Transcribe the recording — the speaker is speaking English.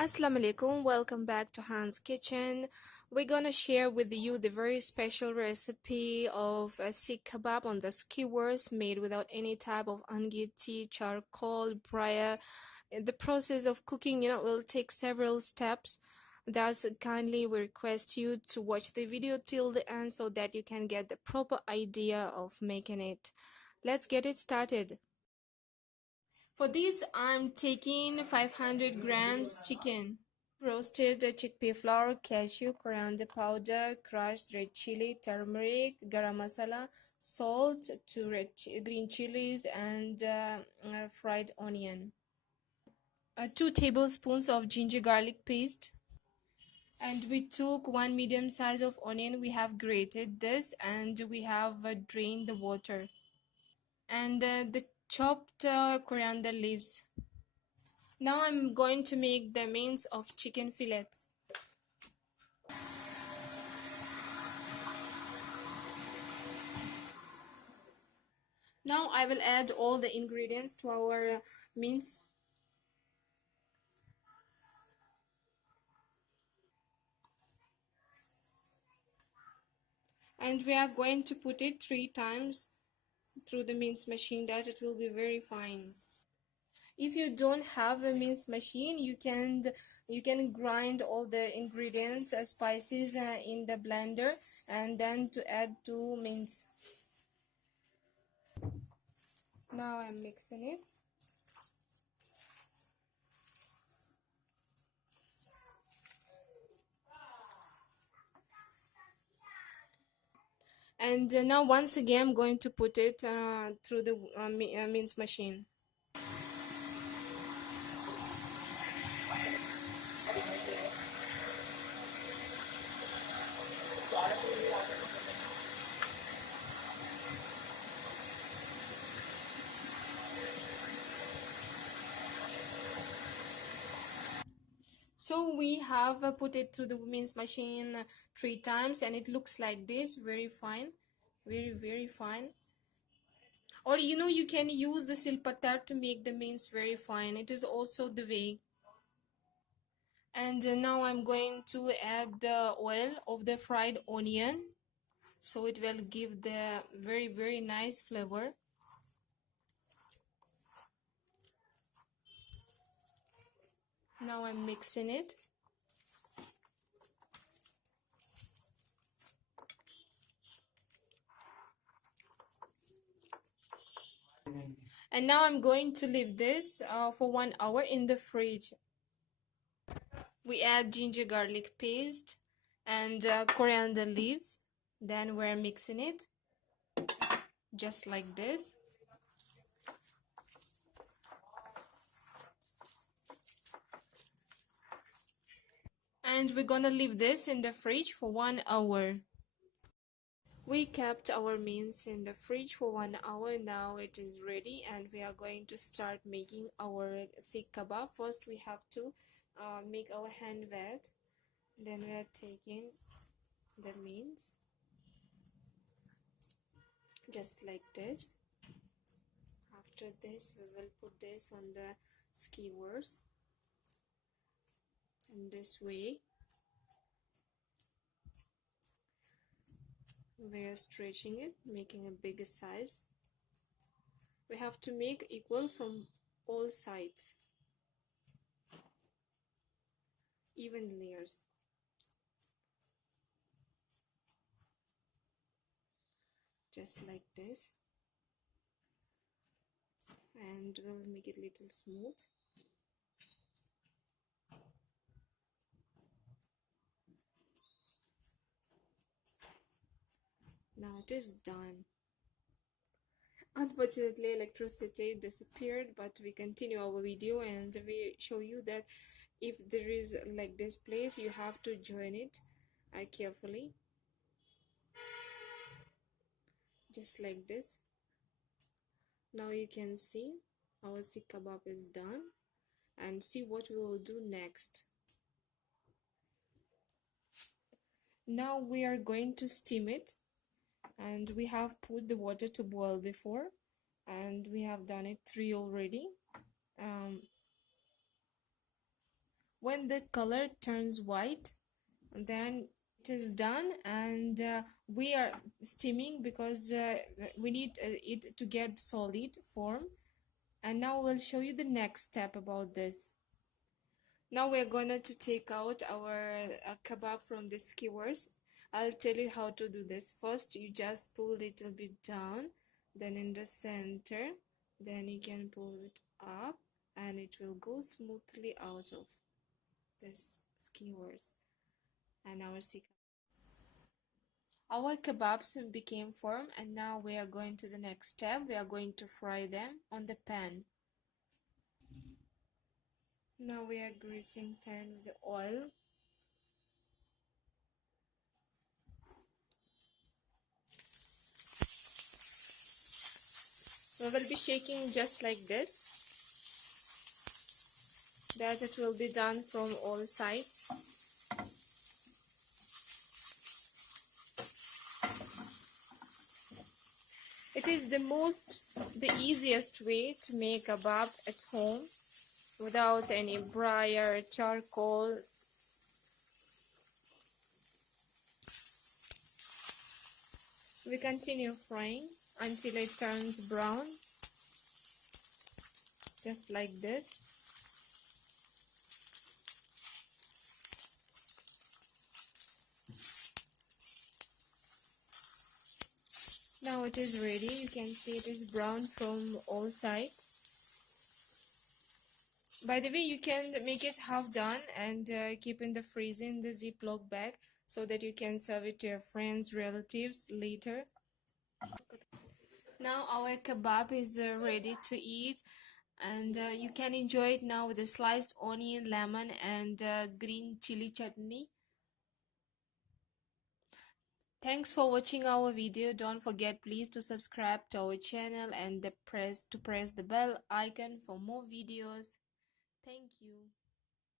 Assalamu alaikum, welcome back to Han's Kitchen. We're gonna share with you the very special recipe of a Sikh kebab on the skewers made without any type of angiti, charcoal, briar. The process of cooking, will take several steps. Thus, kindly we request you to watch the video till the end so that you can get the proper idea of making it. Let's get it started. For this, I'm taking 500 grams chicken. Roasted chickpea flour, cashew, coriander powder, crushed red chili, turmeric, garam masala, salt, two green chilies, and fried onion. 2 tablespoons of ginger garlic paste. And we took one medium size of onion. We have grated this and we have drained the water. And the chopped coriander leaves. Now I'm going to make the mains of chicken fillets. Now I will add all the ingredients to our mince. And we are going to put it 3 times through the mince machine that it will be very fine. If you don't have a mince machine, you can grind all the ingredients, spices in the blender and then to add to mince. Now I'm mixing it. And now once again I'm going to put it through the mince machine. So we have put it through the mince machine 3 times and it looks like this, very fine, very fine. Or you can use the silpatar to make the mince very fine. It is also the way. And now I'm going to add the oil of the fried onion, so it will give the very nice flavor. Now I'm mixing it. And now I'm going to leave this for 1 hour in the fridge. We add ginger garlic paste and coriander leaves. Then we're mixing it just like this. And we're gonna leave this in the fridge for 1 hour. We kept our mince in the fridge for 1 hour. Now it is ready and we are going to start making our Sikh kebab. First we have to make our hand wet. Then we are taking the mince just like this. After this we will put this on the skewers in this way. We are stretching it, making a bigger size. We have to make equal from all sides, even layers. Just like this. And we'll make it a little smooth. Now it is done. Unfortunately, electricity disappeared, but we continue our video and we show you that if there is like this place, you have to join it carefully, just like this. Now you can see our Sikh kebab is done, and see what we will do next. Now we are going to steam it, and we have put the water to boil before, and we have done it 3 already. When the color turns white, then it is done, and we are steaming because we need it to get solid form. And now we'll show you the next step about this. Now we're gonna to take out our kebab from the skewers. I'll tell you how to do this. First, you just pull a little bit down, then in the center, then you can pull it up, and it will go smoothly out of this skewers. And our kebabs became firm, and now we are going to the next step. We are going to fry them on the pan. Now we are greasing pan with the oil. We will be shaking just like this, that it will be done from all sides. It is the easiest way to make a kebab at home without any briar, charcoal. We continue frying until it turns brown, just like this. Now it is ready. You can see it is brown from all sides. By the way, you can make it half done and keep in the freezer in the Ziploc bag so that you can serve it to your friends, relatives later. Now our kebab is ready to eat, and you can enjoy it now with a sliced onion, lemon, and green chili chutney. Thanks for watching our video. Don't forget please to subscribe to our channel and press the bell icon for more videos. Thank you.